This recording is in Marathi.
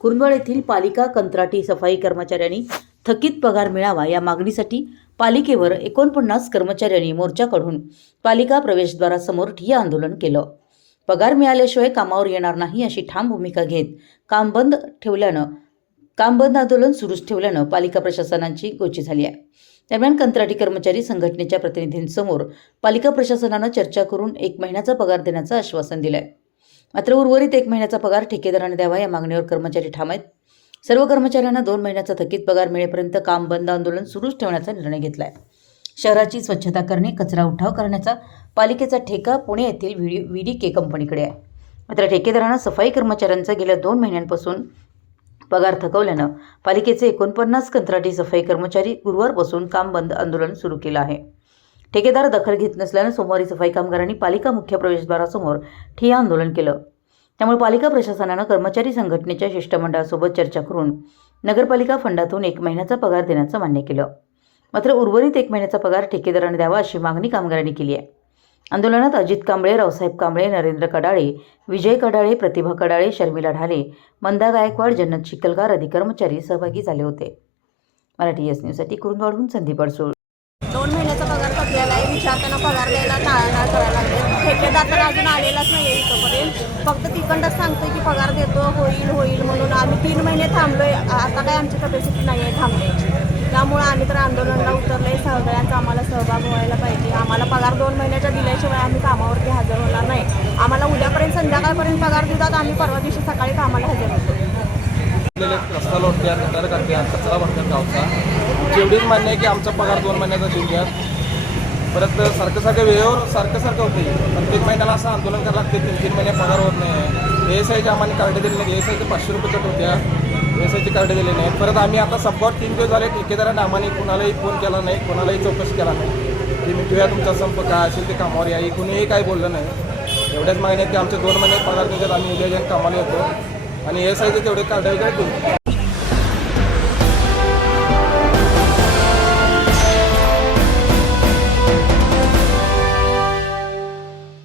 कुरुंदवाड येथील पालिका कंत्राटी सफाई कर्मचाऱ्यांनी थकीत पगार मिळावा या मागणीसाठी पालिकेवर एकोणपन्नास कर्मचाऱ्यांनी मोर्चा काढून पालिका प्रवेशद्वारासमोर ठिय्या आंदोलन केलं. पगार मिळाल्याशिवाय कामावर येणार नाही अशी ठाम भूमिका घेत काम बंद ठेवल्यानं काम बंद आंदोलन सुरूच ठेवल्यानं पालिका प्रशासनाची गोची झाली आहे. दरम्यान कंत्राटी कर्मचारी संघटनेच्या प्रतिनिधींसमोर पालिका प्रशासनानं चर्चा करून एक महिन्याचा पगार देण्याचं आश्वासन दिलं आहे मात्र उर्वरित एक महिन्याचा पगार ठेकेदाराने द्यावा या मागणीवर कर्मचारी ठाम आहेत. सर्व कर्मचाऱ्यांना दोन महिन्याचा थकीत पगार मिळेपर्यंत काम बंद आंदोलन सुरूच ठेवण्याचा निर्णय घेतला आहे शहराची स्वच्छता करणे कचरा उठाव करण्याचा पालिकेचा ठेका पुणे येथील व्ही व्ही डी के कंपनीकडे आहे. मात्र ठेकेदारांना सफाई कर्मचाऱ्यांचा गेल्या दोन महिन्यांपासून पगार थकवल्यानं पालिकेचे एकोणपन्नास कंत्राटी सफाई कर्मचारी गुरुवारपासून काम बंद आंदोलन सुरू केलं आहे. ठेकेदार दखल घेत नसल्यानं सोमवारी सफाई कामगारांनी पालिका मुख्य प्रवेशद्वारासमोर ठिय्या आंदोलन केलं. त्यामुळे पालिका प्रशासनानं कर्मचारी संघटनेच्या शिष्टमंडळासोबत चर्चा करून नगरपालिका फंडातून एक महिन्याचा पगार देण्याचं मान्य केलं. मात्र उर्वरित एक महिन्याचा पगार ठेकेदाराने द्यावा अशी मागणी कामगारांनी केली आहे. आंदोलनात अजित कांबळे रावसाहेब कांबळे नरेंद्र कडाळे विजय कडाळे प्रतिभा कडाळे शर्मिला ढाले मंदा गायकवाड जन्नत चिखलगार आदी कर्मचारी सहभागी झाले होते. मराठी एस न्यूजसाठी कुरुंदवाडहून संदीप अडसूळ आपल्यालाही विचारताना पगार द्यायला टाळाटाळ करायला लागले. ठेकेदार तर अजून आलेलाच नाही आहे इथंपर्यंत. फक्त तिकडंच सांगतोय की पगार देतो होईल होईल म्हणून आम्ही तीन महिने थांबलोय. आता काय आमची कपॅसिटी नाही आहे थांबण्याची. त्यामुळे आम्ही तर आंदोलनाला उतरले सगळ्यांचा आम्हाला सहभाग व्हायला पाहिजे. आम्हाला पगार दोन महिन्याच्या दिल्याशिवाय आम्ही कामावरती हजर होणार नाही. आम्हाला उद्यापर्यंत संध्याकाळपर्यंत पगार देतात. आम्ही परवा दिवशी सकाळी कामाला हजर होतो. रस्ता लोटत्यात कचरा भरतात गावचा. जेवढीच मान्य आहे की आमचा पगार दोन महिन्याचा देऊ द्या परत सारखं सारखं वेळेवर सारखं सारखं होते. प्रत्येक महिन्याला असं आंदोलन करायला लागते. तीन तीन महिने पगार होत नाही. ए एस आयचे आम्हाला कार्ड दिले नाही. एस आयचे पाचशे रुपये कट होत्या. ए एस आयचे कार्ड दिले नाही. परत आम्ही आता संपावर तीन दिवस झाले. ठेकेदारांना आम्हाला कुणालाही फोन केला नाही. कोणालाही चौकशी केला नाही. की मी ठेवूया तुमचा संप काय असेल ते कामावर या. कुणीही काही बोललं नाही. एवढ्याच मागण्या आहेत की आमचे दोन महिने पगार देतात आम्ही उद्या जाऊन कामाला येतो. आणि एस आयचे तेवढे कार्ड वगैरे देऊ